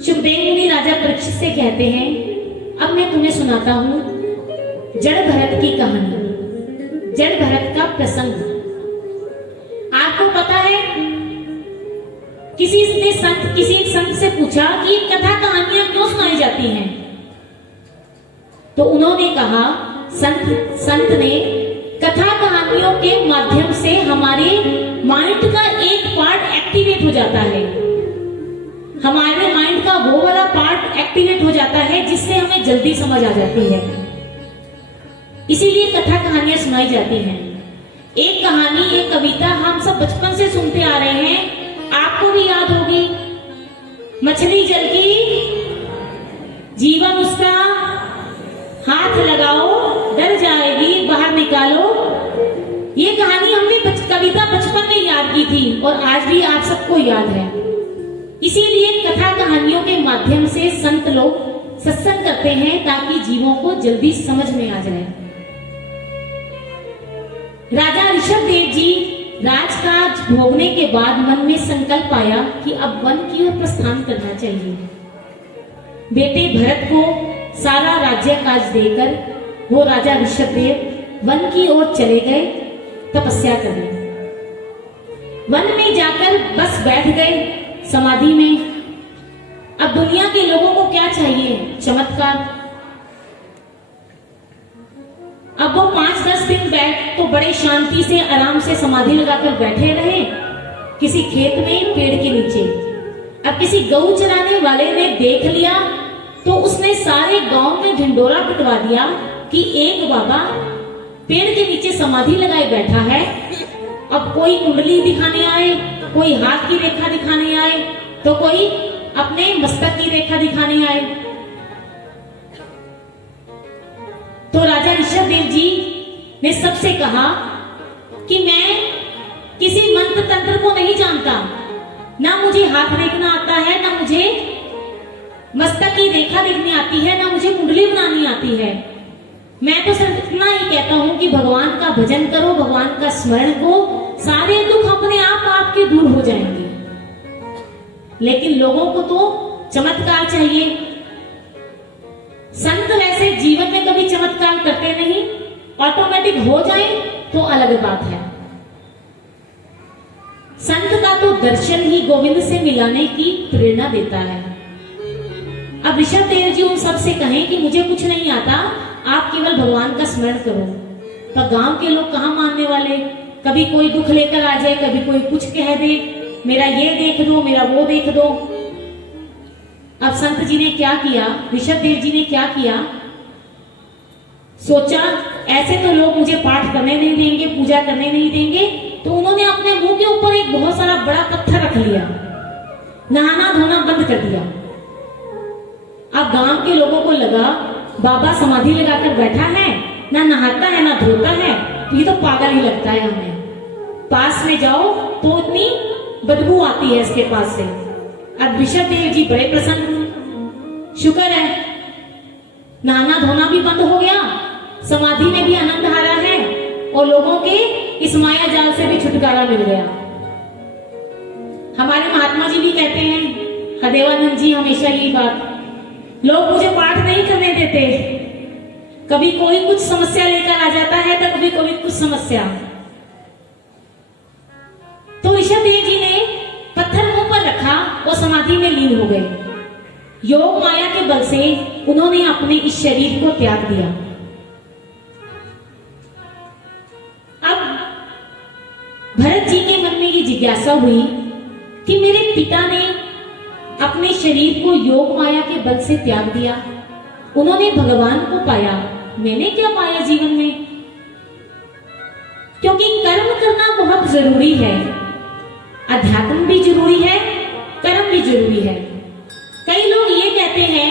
सुखदेव मुनि राजा परीक्षित से कहते हैं, अब मैं तुम्हें सुनाता हूं जड़ भरत की कहानी, जड़ भरत का प्रसंग। आपको पता है, किसी संत से पूछा कि कथा कहानियां क्यों सुनाई जाती हैं, तो उन्होंने कहा, संत ने कथा कहानियों के माध्यम से हमारे माइंड का एक पार्ट एक्टिवेट हो जाता है, हमारे माइंड का वो वाला पार्ट एक्टिवेट हो जाता है जिससे हमें जल्दी समझ आ जाती है। इसीलिए कथा कहानियां सुनाई जाती हैं। एक कहानी, एक कविता हम सब बचपन से सुनते आ रहे हैं, आपको भी याद होगी। मछली जल की, जीवन उसका, हाथ लगाओ डर जाएगी बाहर निकालो। ये कहानी हमने कविता बचपन में याद की थी और आज भी आप सबको याद है। इसीलिए कथा कहानियों के माध्यम से संत लोग सत्संग करते हैं ताकि जीवों को जल्दी समझ में आ जाए। राजा ऋषभ देव जी राजकाज भोगने के बाद मन में संकल्प आया कि अब वन की ओर प्रस्थान करना चाहिए। बेटे भरत को सारा राज्य काज देकर वो राजा ऋषभ देव वन की ओर चले गए तपस्या करने। वन में जाकर बस बैठ गए समाधि में। अब दुनिया के लोगों को क्या चाहिए? चमत्कार। अब वो 5-10 दिन बैठ तो बड़े शांति से आराम से समाधि लगाकर बैठे रहे किसी खेत में पेड़ के नीचे। अब किसी गऊ चराने वाले ने देख लिया तो उसने सारे गांव में ढिंडोरा पिटवा दिया कि एक बाबा पेड़ के नीचे समाधि लगाए बैठा है। अब कोई कुंडली दिखाने आए, कोई हाथ की रेखा दिखाने आए, तो कोई अपने मस्तक की रेखा दिखाने आए। तो राजा ऋषभ देव जी ने सबसे कहा कि मैं किसी मंत्र तंत्र को नहीं जानता, ना मुझे हाथ देखना आता है, ना मुझे मस्तक की रेखा देखनी आती है, ना मुझे कुंडली बनानी आती है। मैं तो सिर्फ इतना ही कहता हूं कि भगवान का भजन करो, भगवान का स्मरण करो, सारे दुख अपने आप आपके दूर हो जाएंगे। लेकिन लोगों को तो चमत्कार चाहिए। संत वैसे जीवन में कभी चमत्कार करते नहीं, ऑटोमेटिक हो जाए तो अलग बात है। संत का तो दर्शन ही गोविंद से मिलाने की प्रेरणा देता है। अब ऋषभ देव जी उन सबसे कहें कि मुझे कुछ नहीं आता, आप केवल भगवान का स्मरण करो। तो गांव के लोग कहां मानने वाले? कभी कोई दुख लेकर आ जाए, कभी कोई कुछ कह दे, मेरा ये देख दो, मेरा वो देख दो। अब संत जी ने क्या किया, ऋषभ देव जी ने क्या किया, सोचा ऐसे तो लोग मुझे पाठ करने नहीं देंगे, पूजा करने नहीं देंगे, तो उन्होंने अपने मुंह के ऊपर एक बहुत सारा बड़ा पत्थर रख लिया, नहाना धोना बंद कर दिया। अब गांव के लोगों को लगा बाबा समाधि लगाकर बैठा है, ना नहाता है ना धोता है, तो ये तो पागल ही लगता है हमें। पास में जाओ तो इतनी बदबू आती है इसके पास से। अब ऋषभ देव जी बड़े प्रसन्न, शुक्र है नहाना धोना भी बंद हो गया, समाधि में भी आनंद आ रहा है और लोगों के इस माया जाल से भी छुटकारा मिल गया। हमारे महात्मा जी भी कहते हैं, हदेवानंद जी हमेशा यही बात, लोग मुझे पाठ नहीं करने देते, कभी कोई कुछ समस्या लेकर आ जाता है तो कभी कोई कुछ समस्या। तो ऋषभ देव जी ने पत्थर मुंह पर रखा और समाधि में लीन हो गए। योग माया के बल से उन्होंने अपने इस शरीर को त्याग दिया। अब भरत जी के मन में ये जिज्ञासा हुई कि मेरे पिता ने अपने शरीर को योग माया के बल से त्याग दिया, उन्होंने भगवान को पाया, मैंने क्या पाया जीवन में? क्योंकि कर्म करना बहुत जरूरी है, अध्यात्म भी जरूरी है, कर्म भी जरूरी है। कई लोग ये कहते हैं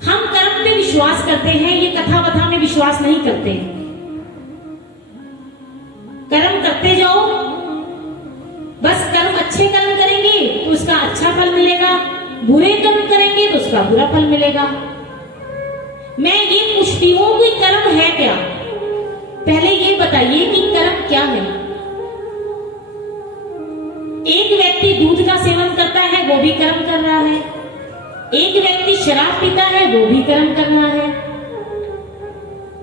हम कर्म पे विश्वास करते हैं, ये कथा वथा में विश्वास नहीं करते। कर्म करते जाओ, बस कर्म अच्छे कर्म करेंगे तो उसका अच्छा फल मिलेगा, बुरे कर्म करेंगे तो उसका बुरा फल मिलेगा। मैं ये पूछती हूं कि कर्म है क्या? पहले ये बताइए कि कर्म क्या है। एक व्यक्ति दूध का सेवन करता है, वो भी कर्म कर रहा है। एक व्यक्ति शराब पीता है, वो भी कर्म कर रहा है।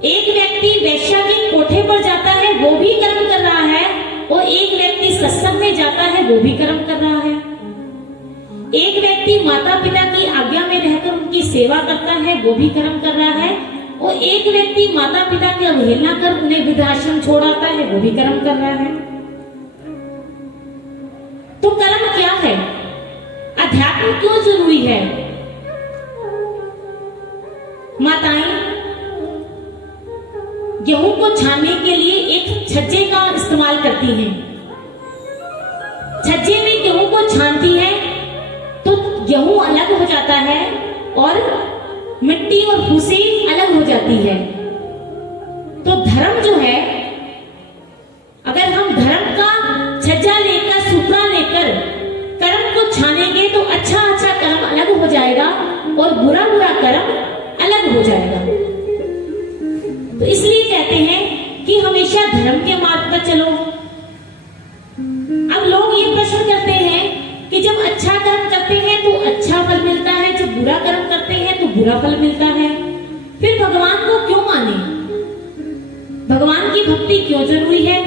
एक व्यक्ति वेश्या के कोठे पर जाता है, वो भी कर्म कर रहा है। और एक व्यक्ति सत्संग में जाता है, वो भी कर्म कर रहा है। एक व्यक्ति माता पिता की आज्ञा में रहकर उनकी सेवा करता है, वो भी कर्म कर रहा है। और एक व्यक्ति माता पिता की अवहेलना कर उन्हें वृद्धाश्रम छोड़ आता है, वो भी कर्म कर रहा है। तो कर्म क्या है? अध्यात्म क्यों जरूरी है? माताएं गेहूं को छानने के लिए एक छज्जे का इस्तेमाल करती हैं। छज्जे में गेहूं को छानती है तो गेहूं अलग हो जाता है और मिट्टी और भूसी अलग हो जाती है। तो धर्म जो है, अगर हम धर्म का छज्जा लेकर, सूत्रा लेकर कर्म को छानेंगे तो अच्छा अच्छा कर्म अलग हो जाएगा और बुरा बुरा कर्म अलग हो जाएगा। तो इसलिए कहते हैं कि हमेशा धर्म के मार्ग पर चलो। अब लोग ये प्रश्न करते हैं कि जब अच्छा कर्म करते हैं तो अच्छा फल मिलता है, जब बुरा कर्म करते हैं तो बुरा फल मिलता है, फिर भगवान को क्यों माने? भगवान की भक्ति क्यों जरूरी है?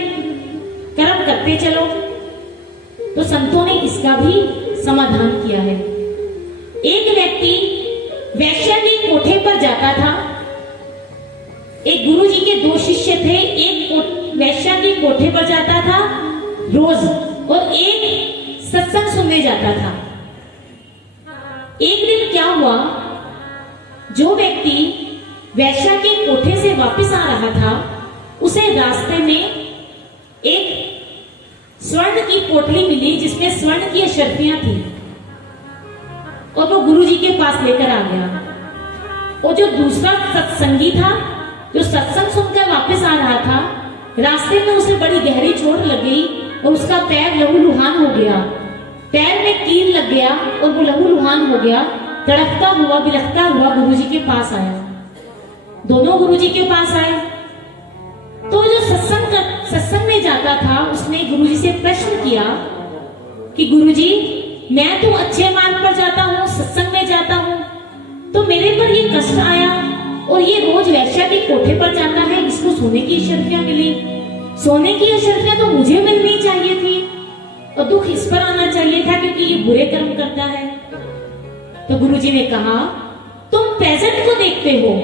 कर्म करते चलो। तो संतों ने इसका भी समाधान किया है। एक व्यक्ति वैश्या के कोठे पर जाता था। एक गुरु जी के दो शिष्य थे, एक वैश्या के कोठे पर जाता था रोज और एक सत्संग सुनने जाता था। एक दिन क्या हुआ, जो व्यक्ति वैश्या के कोठे से वापस आ रहा था, उसे रास्ते में एक स्वर्ण की पोटली मिली जिसमें स्वर्ण की अशर्फियां थी और वो गुरु जी के पास लेकर आ गया। और जो दूसरा सत्संगी था, जो सत्संग सुनकर वापस आ रहा था, रास्ते में उसे बड़ी गहरी चोट लग गई और उसका पैर लहूलुहान हो गया। पैर में कील लग गया और वो लहूलुहान हो गया। तड़पता हुआ बिलखता हुआ गुरुजी के पास आया। दोनों गुरुजी के पास आए तो जो सत्संग में जाता था, उसने गुरुजी से प्रश्न किया कि गुरुजी, मैं तो अच्छे मार्ग पर जाता हूँ, सत्संग में जाता हूँ, तो मेरे पर ये कष्ट आया और ये रोज वैश्या के कोठे पर जाता है, इसको सोने की अशर्फियां मिली। सोने की अशर्फियां तो मुझे मिलनी चाहिए थी और दुख इस पर आना चाहिए था क्योंकि ये बुरे कर्म करता है। तो गुरुजी ने कहा, तुम प्रेजेंट को देखते हो,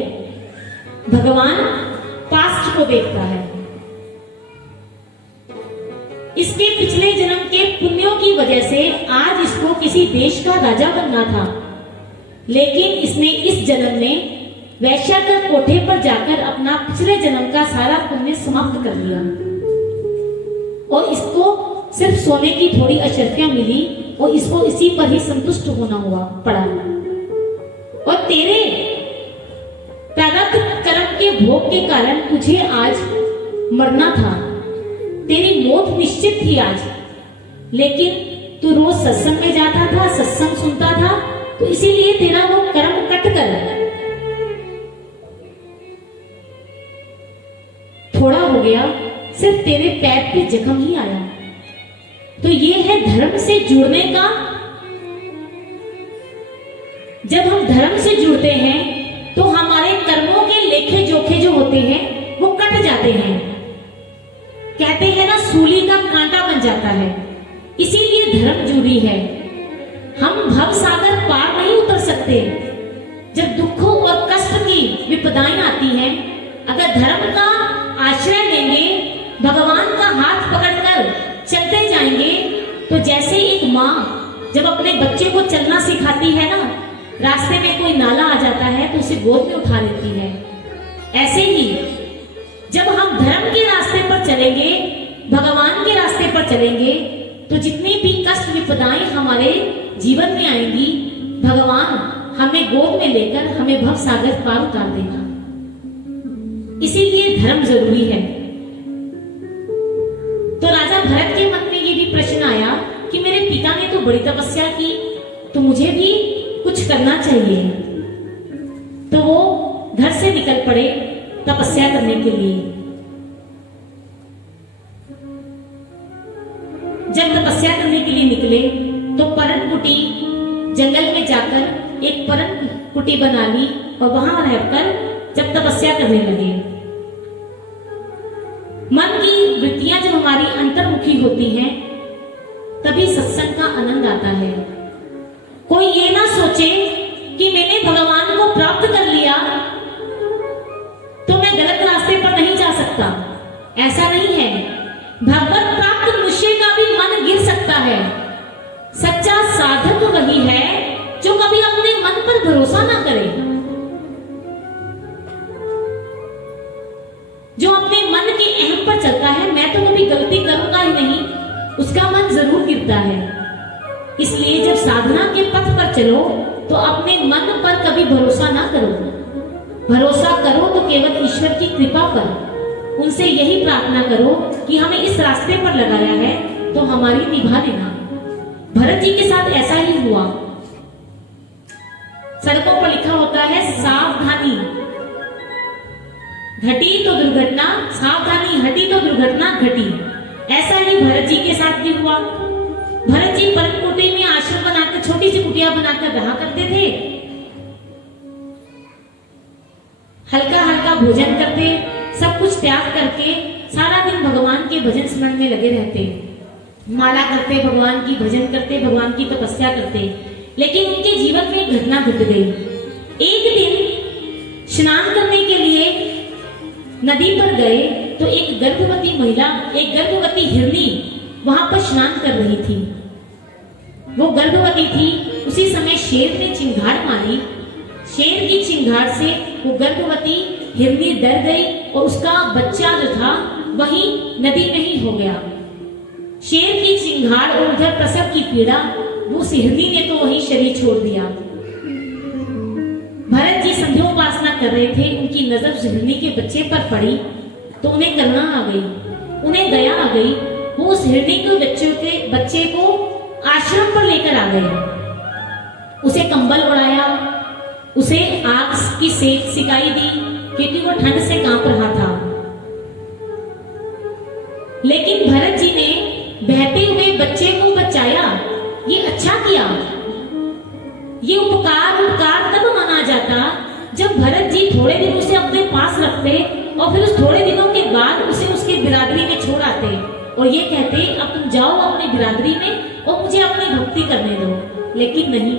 भगवान पास्ट को देखता है। इसके पिछले जन्म के पुण्यों की वजह से आज इसको किसी देश का राजा बनना था, लेकिन इसने इस जन्म में वैश्या के कोठे पर जाकर अपना पिछले जन्म का सारा पुण्य समाप्त कर लिया और इसको सिर्फ सोने की थोड़ी अशर्फियां मिली और इसको इसी पर ही संतुष्ट होना हुआ पड़ा। और तेरे प्रारब्ध कर्म के भोग के कारण तुझे आज मरना था, तेरी मौत निश्चित थी आज, लेकिन तू रोज सत्संग में जाता था, सत्संग सुनता था, तो इसीलिए तेरा वो कर्म कट कर थोड़ा हो गया, सिर्फ तेरे पैर पे जख्म ही आया। तो ये है धर्म से जुड़ने का। जब हम धर्म से जुड़ते हैं तो हमारे कर्मों के लेखे जोखे जो होते हैं वो कट जाते हैं। कहते हैं ना, सूली का कांटा बन जाता है। इसीलिए धर्म जरूरी है। हम भव सागर पार नहीं उतर सकते। जब दुखों और कष्ट की विपदाएं आती हैं, अगर धर्म का आश्रय लेंगे, भगवान का हाथ पकड़कर चलते जाएंगे, तो जैसे एक माँ जब अपने बच्चे को चलना सिखाती है ना, रास्ते में कोई नाला आ जाता है तो उसे गोद में उठा लेती है, ऐसे ही जब हम धर्म के रास्ते पर चलेंगे, भगवान के रास्ते पर चलेंगे, तो जितनी भी कष्ट विपदाएं हमारे जीवन में आएंगी, भगवान हमें गोद में लेकर हमें भव सागर पार उतार देगा। इसीलिए धर्म जरूरी है। तो राजा भरत के मन में ये भी प्रश्न आया कि मेरे पिता ने तो बड़ी तपस्या की, तो मुझे भी कुछ करना चाहिए। तो वो घर से निकल पड़े तपस्या करने के लिए। जब तपस्या करने के लिए निकले तो परम कुटी जंगल में जाकर एक परम कुटी बना ली और वहां रहकर जब तपस्या करने लगे। मन की वृत्तियां जब हमारी अंतर्मुखी होती हैं तभी सत्संग का आनंद आता है। कोई ये ना सोचे कि मैंने भगवान को प्राप्त कर लिया तो मैं गलत रास्ते पर नहीं जा सकता। ऐसा नहीं है। भगवत प्राप्त मनुष्य का भी मन गिर सकता है। सच्चा साधक वही है जो कभी अपने मन पर भरोसा ना करे, जो अपने मन के अहम पर चलता है। मैं तो कभी गलती करूंगा ही नहीं, उसका मन जरूर गिरता है। इसलिए जब साधना के पथ पर चलो तो अपने मन पर कभी भरोसा ना करो। भरोसा करो तो केवल ईश्वर की कृपा पर। उनसे यही प्रार्थना करो कि हमें इस रास्ते पर लगाया है तो हमारी निभा देना। भरत जी के साथ ऐसा ही हुआ। सड़कों पर लिखा होता है सावधानी, घटी तो दुर्घटना, सावधानी हटी तो दुर्घटना घटी। ऐसा ही भरत जी के साथ भी हुआ। भरत जी परम कुटी में आश्रम बनाकर, छोटी सी कुटिया बनाकर रहा करते थे। हल्का हल्का भोजन करते, सब कुछ त्याग करके सारा दिन भगवान के भजन स्मरण में लगे रहते, माला करते, भगवान की भजन करते, भगवान की तपस्या करते। लेकिन उनके जीवन में एक घटना घट गई। एक दिन स्नान करने के लिए नदी पर गए तो एक गर्भवती महिला, एक गर्भवती हिरनी वहां पर स्नान कर रही थी। वो गर्भवती थी। उसी समय शेर ने चिंगार मारी। शेर की चिंगार से वो गर्भवती हिरनी डर गई और उसका बच्चा जो था वही नदी में ही हो गया। शेर की चिंगार और उधर प्रसव की पीड़ा, वो हिरनी ने तो वही शरीर छोड़ दिया। भरत जी संध्योपासना कर रहे थे, उनकी नजर हिरनी के बच्चे पर पड़ी तो उन्हें करुणा आ गई, उन्हें दया आ गई। वो उस हिरनी के बच्चे को आश्रम पर लेकर आ गए। उसे कंबल उड़ाया, उसे आग की सेक सिकाई दी क्योंकि वो ठंड से कांप रहा था। लेकिन भरत जी ने बहते हुए बच्चे को बचाया। ये अच्छा किया। ये उपकार तब माना जाता जब भरत जी थोड़े दिन उसे अपने पास रखते और फिर उस थोड़े दिनों के बाद उसे उसके बिरादरी में छोड़ आते और ये कहते अब तुम जाओ अपनी बिरादरी में और मुझे अपनी भक्ति करने दो। लेकिन नहीं,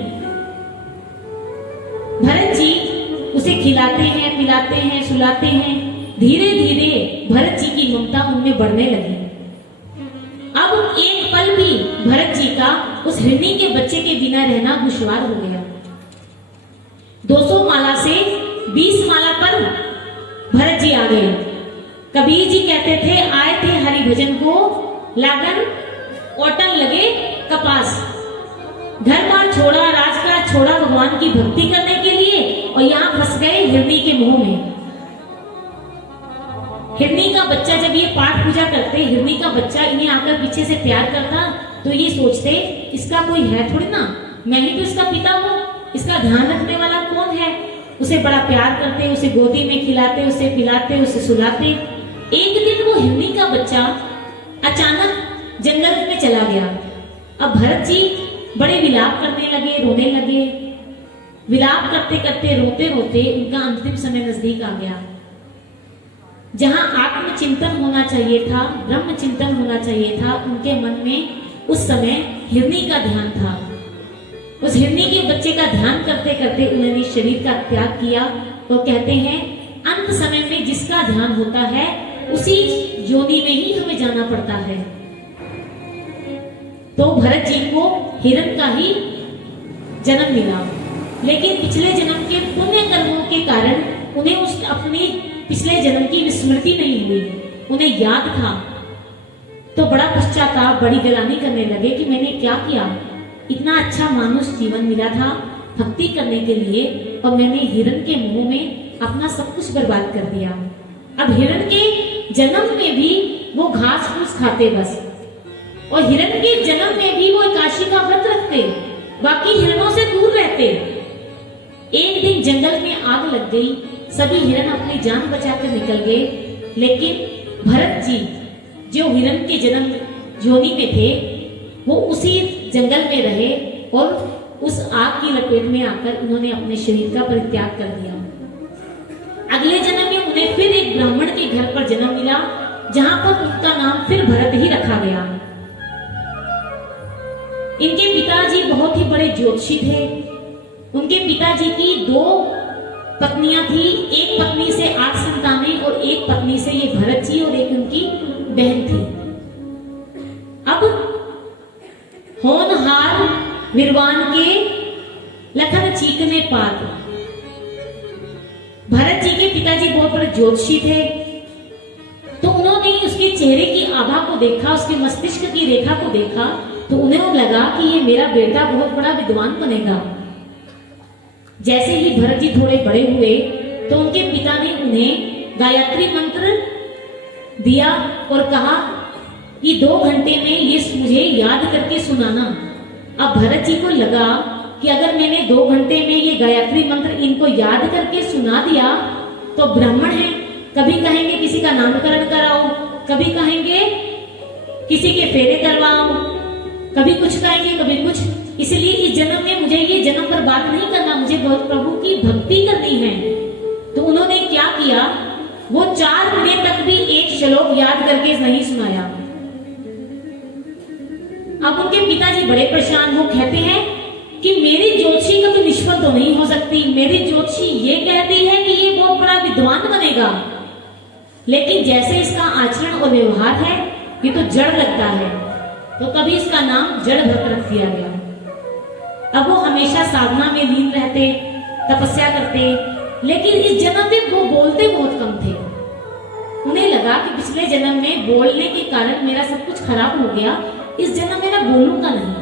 भरत जी उसे खिलाते हैं, पिलाते हैं, सुलाते हैं। धीरे धीरे भरत जी की ममता उनमें बढ़ने लगी। अब एक पल भी भरत जी का उस हिरनी के बच्चे के बिना रहना दुश्वार हो गया। 200 माला से 20 माला पर भरत जी आ गए। कबीर जी कहते थे, आए थे हरि भजन को लागन ओटन लगे कपास। घर बार छोड़ा, राजकाज छोड़ा भगवान की भक्ति करने के लिए और यहाँ फंस गए हिरनी के मुंह में। हिरनी का बच्चा जब ये पाठ पूजा करते, हिरनी का बच्चा इन्हें आकर पीछे से प्यार करता तो ये सोचते इसका कोई है थोड़ी ना, मैं ही तो इसका पिता हूँ, इसका ध्यान रखने वाला कौन है। उसे बड़ा प्यार करते, उसे गोदी में खिलाते, उसे पिलाते, उसे सुलाते। एक दिन वो हिरनी का बच्चा अचानक जंगल में चला गया। अब भरत जी बड़े विलाप करने लगे, रोने लगे। विलाप करते करते, रोते रोते उनका अंतिम समय नजदीक आ गया। जहां आत्म चिंतन होना चाहिए था, ब्रह्म चिंतन होना चाहिए था, उनके मन में उस समय हिरनी का ध्यान था। उस हिरनी के बच्चे का ध्यान करते करते उन्होंने शरीर का त्याग किया। तो कहते हैं अंत समय में जिसका ध्यान होता है उसी योनि में ही हमें जाना पड़ता है। तो भरत जी को हिरण का ही जन्म मिला, लेकिन पिछले जन्म के पुण्य कर्मों के कारण उन्हें उस अपने पिछले जन्म की विस्मृति नहीं हुई, उन्हें याद था। तो बड़ा पश्चाताप, बड़ी गिलानी करने लगे कि मैंने क्या किया। इतना अच्छा मानुष जीवन मिला था भक्ति करने के लिए और मैंने हिरण के मुंह में अपना सब कुछ बर्बाद कर दिया। अब हिरण के जन्म में भी वो घास फूस खाते बस, और हिरण के जन्म में भी वो एकादशी का व्रत रखते, बाकी हिरणों से दूर रहते। एक दिन जंगल में आग लग गई, सभी हिरण अपनी जान बचाकर निकल गए। लेकिन भरत जी जो हिरण के जन्म योनि में थे वो उसी जंगल में रहे और उस आग की लपेट में आकर उन्होंने अपने शरीर का परित्याग कर दिया। अगले जन्म में उन्हें फिर एक ब्राह्मण के घर पर जन्म मिला, जहां पर उनका नाम फिर भरत ही रखा गया। इनके पिताजी बहुत ही बड़े ज्योतिषी थे। उनके पिताजी की 2 पत्नियां थी, एक पत्नी से 8 संतानें और एक पत्नी से ये भरत जी और एक उनकी बहन थी। अब होनहार विरवान के लखन चीकने पात। भरत जी के पिताजी बहुत बड़े ज्योतिषी थे, तो उन्होंने उसके चेहरे की आभा को देखा, उसके मस्तिष्क की रेखा को देखा, तो उन्हें लगा कि ये मेरा बेटा बहुत बड़ा विद्वान बनेगा। जैसे ही भरत जी थोड़े बड़े हुए तो उनके पिता ने उन्हें गायत्री मंत्र दिया और कहा कि 2 घंटे में ये मुझे याद करके सुनाना। अब भरत जी को लगा कि अगर मैंने 2 घंटे में ये गायत्री मंत्र इनको याद करके सुना दिया तो ब्राह्मण है, कभी कहेंगे किसी का नामकरण कराओ, कभी कहेंगे किसी के फेरे करवाओ, कभी कुछ कहेंगे कभी कुछ। इसलिए इस जन्म में मुझे ये जन्म पर बात नहीं करना, मुझे बहुत प्रभु की भक्ति करनी है। तो उन्होंने क्या किया, वो 4 महीने तक भी एक श्लोक याद करके नहीं सुनाया। अब उनके पिताजी बड़े परेशान हो, कहते हैं कि मेरी ज्योतिषी कभी निष्फल तो नहीं हो सकती, मेरी ज्योतिषी ये कहती है कि ये बहुत बड़ा विद्वान बनेगा, लेकिन जैसे इसका आचरण और व्यवहार है ये तो जड़ लगता है, तो कभी इसका नाम जड़ भक्त रख दिया गया। अब वो हमेशा साधना में लीन रहते, तपस्या करते, लेकिन इस जन्म में वो बोलते बहुत कम थे। उन्हें लगा कि पिछले जन्म में बोलने के कारण मेरा सब कुछ खराब हो गया, इस जन्म में मैं बोलूंगा नहीं।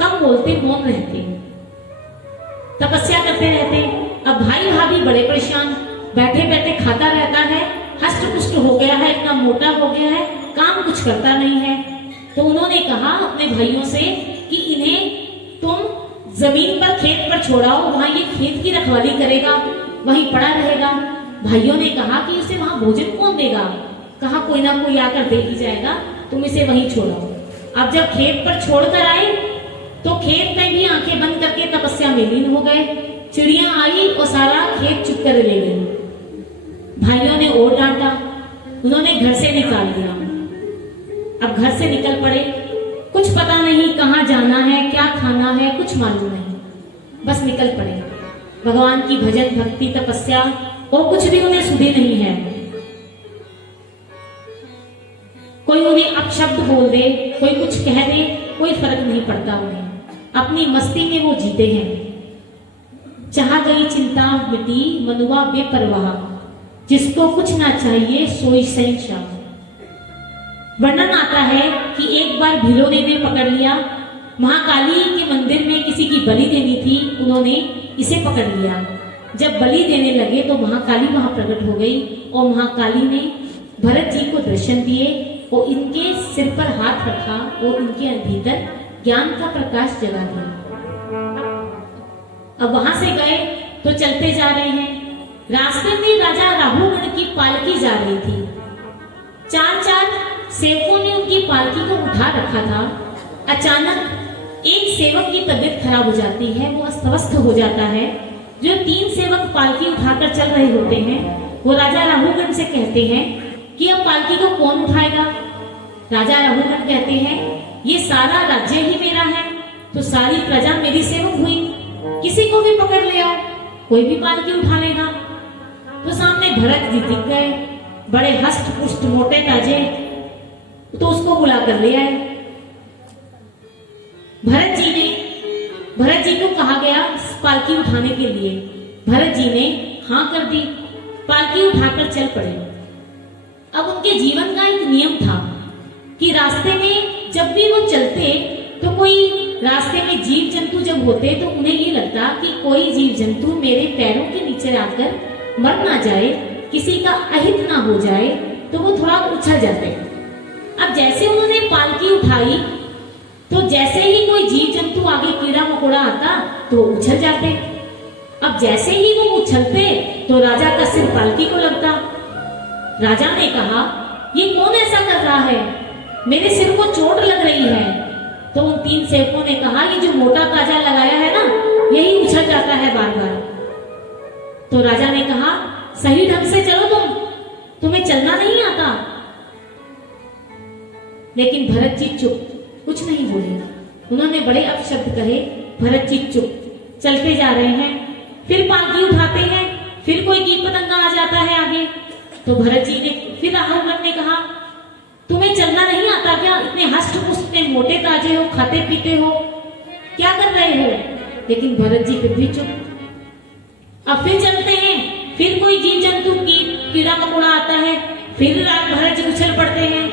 कम बोलते, मौन रहते, तपस्या करते रहते। अब भाई भाभी बड़े परेशान, बैठे बैठे खाता रहता है, हष्ट पुष्ट हो गया है, इतना मोटा हो गया है, काम कुछ करता नहीं है। तो उन्होंने कहा अपने भाइयों से कि इन्हें तुम जमीन पर, खेत पर छोड़ाओ, वहां ये खेत की रखवाली करेगा, वहीं पड़ा रहेगा। भाइयों ने कहा कि इसे वहां भोजन कौन देगा? कहा कोई ना कोई आकर दे ही जाएगा, तुम इसे वहीं छोड़ाओ। अब जब खेत पर छोड़कर आए तो खेत में भी आंखें बंद करके तपस्या में लीन हो गए। चिड़िया आई और सारा खेत चुप कर ले गई। भाइयों ने और डांटा, उन्होंने घर से निकाल दिया। अब घर से निकल पड़े, कुछ पता नहीं कहाँ जाना है, क्या खाना है, कुछ मालूम नहीं, बस निकल पड़े। भगवान की भजन भक्ति तपस्या और कुछ भी उन्हें सुधी नहीं है। कोई उन्हें अपशब्द बोल दे, कोई कुछ कह दे, कोई फर्क नहीं पड़ता उन्हें, अपनी मस्ती में वो जीते हैं। चाह गई चिंता मिटी मनुआ बेपरवाह, जिसको कुछ ना चाहिए सोई शहंशाह। वर्णन आता है कि एक बार भिलोने ने पकड़ लिया, महाकाली के मंदिर में किसी की बलि देनी थी, उन्होंने इसे पकड़ लिया। जब बलि देने लगे तो महाकाली वहां प्रकट हो गई और महाकाली ने भरत जी को दर्शन दिए और इनके सिर पर हाथ रखा और इनके भीतर ज्ञान का प्रकाश जगा दिया। अब वहां से गए तो चलते जा रहे हैं, रास्ते में राजा राहुगण की पालकी जा रही थी। 4 सेवकों ने उनकी पालकी को उठा रखा था। अचानक एक सेवक की तबीयत खराब हो जाती है, वो अस्तव्यस्त हो जाता है। जो 3 सेवक पालकी उठाकर चल रहे होते हैं वो राजा राहुगण से कहते हैं कि अब पालकी को कौन उठाएगा? राजा राहुगण कहते हैं ये सारा राज्य ही मेरा है, तो सारी प्रजा मेरी सेवक हुई, किसी को भी पकड़ ले आओ, कोई भी पालकी उठा लेगा। तो सामने भरत जी दिख गए, बड़े हष्ट पुष्ट मोटे ताजे, तो उसको बुला कर ले आए। भरत जी को कहा गया पालकी उठाने के लिए। भरत जी ने हाँ कर दी, पालकी उठाकर चल पड़े। अब उनके जीवन का एक नियम था कि रास्ते में जब भी वो चलते तो कोई रास्ते में जीव जंतु जब होते तो उन्हें ये लगता कि कोई जीव जंतु मेरे पैरों के नीचे आकर मर ना जाए, किसी का अहित ना हो जाए, तो वो थोड़ा उछल जाते। अब जैसे उन्होंने पालकी उठाई तो जैसे ही कोई जीव जंतु आगे कीड़ा मकोड़ा आता तो उछल जाते। अब जैसे ही वो उछलते तो राजा का सिर पालकी को लगता। राजा ने कहा ये कौन ऐसा कर रहा है, मेरे सिर को चोट लग रही है। तो उन 3 सेवकों ने कहा, ये जो मोटा ताजा लगाया है ना, यही उछल जाता है बार बार। तो राजा ने कहा, सही ढंग से चलो, तुम्हें चलना नहीं आता। लेकिन भरत जी चुप, कुछ नहीं बोले। उन्होंने बड़े अपशब्द कहे। भरत जी चुप, चलते जा रहे हैं। फिर पालकी उठाते हैं, फिर कोई कीट पतंगा आ जाता है आगे। तो भरत जी ने फिर राहुगण ने कहा, तुम्हें चलना नहीं आता क्या? इतने हष्ट पुष्ट, इतने मोटे ताजे हो, खाते पीते हो, क्या कर रहे हो? लेकिन भरत जी फिर भी चुप। अब फिर चलते हैं, फिर कोई जीव जंतु की कीड़ा मकोड़ा आता है, फिर भरत जी उछल पड़ते हैं।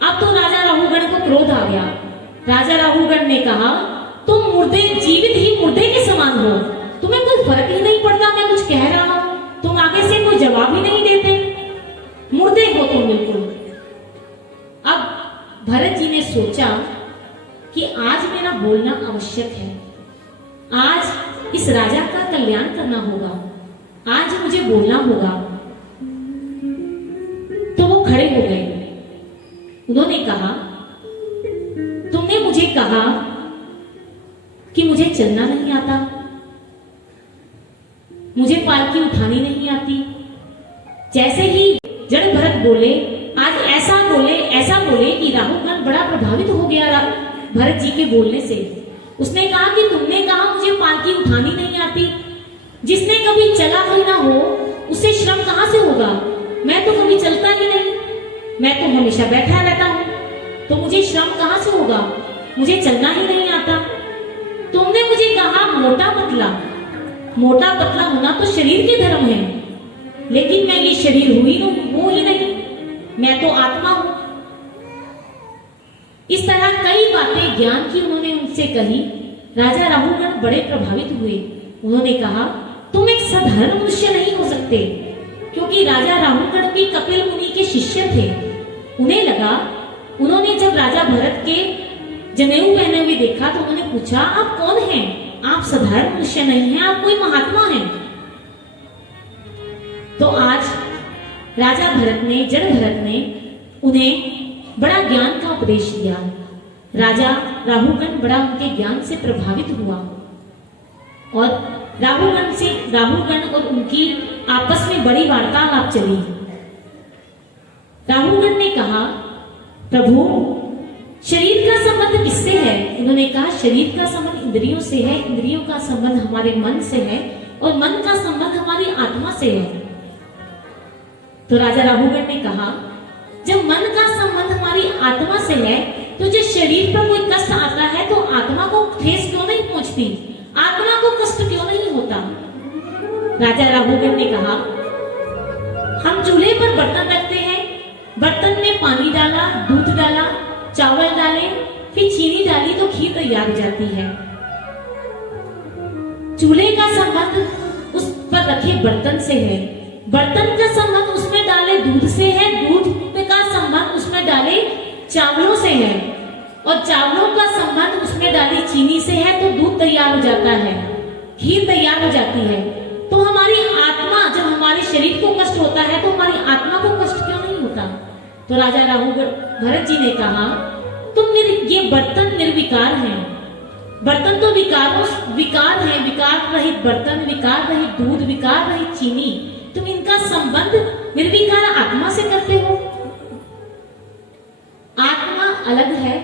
अब तो राजा राहुगण को क्रोध आ गया। राजा राहुगण ने कहा, तुम मुर्दे, जीवित ही मुर्दे के समान हो, तुम्हें कोई फर्क ही नहीं पड़ता मैं कुछ कह रहा हूं, तुम आगे से कोई जवाब ही नहीं देते, मुर्दे हो तुम बिल्कुल। अब भरत जी ने सोचा कि आज मेरा बोलना आवश्यक है, आज इस राजा का कल्याण करना होगा, आज मुझे बोलना होगा। तो वो खड़े हो गए। उन्होंने कहा, तुमने मुझे कहा कि मुझे चलना नहीं आता, मुझे पालकी उठानी नहीं आती। जैसे ही जड़ भरत बोले, आज ऐसा बोले कि राहुगण बड़ा प्रभावित हो गया भरत जी के बोलने से। उसने कहा कि तुमने कहा मुझे पालकी उठानी नहीं आती, जिसने कभी चला ही ना हो उसे श्रम कहां से होगा? मैं तो कभी चलता ही नहीं, मैं तो हमेशा बैठा रहता हूं, तो मुझे श्रम कहां से होगा? मुझे चलना ही नहीं आता। तुमने मुझे कहा मोटा पतला होना तो शरीर के धर्म है, लेकिन मैं ये शरीर हूं ही नहीं, मैं तो आत्मा हूं। इस तरह कई बातें ज्ञान की उन्होंने उनसे कही। राजा राहुगण बड़े प्रभावित हुए। उन्होंने कहा, तुम एक साधारण मनुष्य नहीं हो सकते, क्योंकि राजा राहुगण भी कपिल मुनि के शिष्य थे। उन्हें लगा, उन्होंने जब राजा भरत के जनेऊ पहने हुए देखा तो उन्होंने पूछा, आप कौन हैं? आप साधारण मनुष्य नहीं हैं, आप कोई महात्मा हैं। तो आज राजा भरत ने, जड़ भरत ने उन्हें बड़ा ज्ञान का उपदेश दिया। राजा राहुगण बड़ा उनके ज्ञान से प्रभावित हुआ और राहुगण और उनकी आपस में बड़ी वार्तालाप चली। राहुगण ने कहा, प्रभु शरीर का संबंध किससे है? उन्होंने कहा, शरीर का संबंध इंद्रियों से है, इंद्रियों का संबंध हमारे मन से है और मन का संबंध हमारी आत्मा से है। तो राजा राहुगण ने कहा, जब मन का संबंध हमारी आत्मा से है तो जब शरीर पर कोई कष्ट आता है तो आत्मा को ठेस क्यों नहीं पहुंचती, आत्मा को कष्ट क्यों नहीं होता? राजा राहुगण ने कहा, हम चूल्हे पर बर्तन रखते हैं, बर्तन में पानी डाला, दूध डाला, चावल डाले, फिर चीनी डाली तो खीर तैयार हो जाती है। चूल्हे का संबंध उस पर रखे बर्तन से है, बर्तन का संबंध उसमें डाले दूध से है, दूध का संबंध उसमें डाले चावलों से है और चावलों का संबंध उसमें डाली चीनी से है, तो दूध तैयार हो जाता है, खीर तैयार हो जाती है। तो हमारी आत्मा, जब हमारे शरीर को कष्ट होता है तो हमारी आत्मा को कष्ट क्यों नहीं होता? तो राजा राहुगण भरत जी ने कहा, ये बर्तन निर्विकार हैं, बर्तन तो विकार है, विकार रहित बर्तन, विकार रहित दूध, विकार रहित चीनी, तुम इनका संबंध निर्विकार आत्मा से करते हो। आत्मा अलग है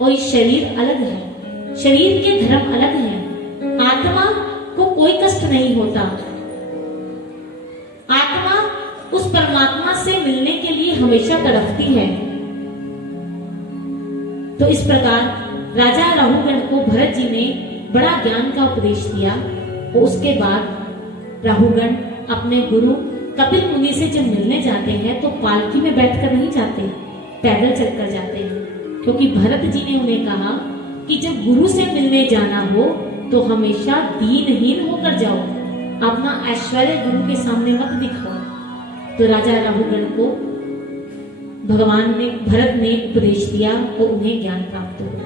और शरीर अलग है, शरीर के धर्म अलग हैं। आत्मा को कोई कष्ट नहीं होता, आत्मा उस परमात्मा से मिलने के लिए हमेशा तड़पती है। तो इस प्रकार राजा राहुगण को भरत जी ने बड़ा ज्ञान का उपदेश दिया और उसके बाद राहुगण अपने गुरु कपिल मुनि से जब मिलने जाते हैं तो पालकी में बैठकर नहीं जाते, पैदल चलकर जाते हैं, क्योंकि भरत जी ने उन्हें कहा कि जब गुरु से मिलने जाना हो तो हमेशा दीनहीन होकर जाओ, अपना ऐश्वर्य गुरु के सामने मत दिखाओ। तो राजा राहुगण को भगवान ने, भरत ने उपदेश दिया और उन्हें ज्ञान प्राप्त हुआ।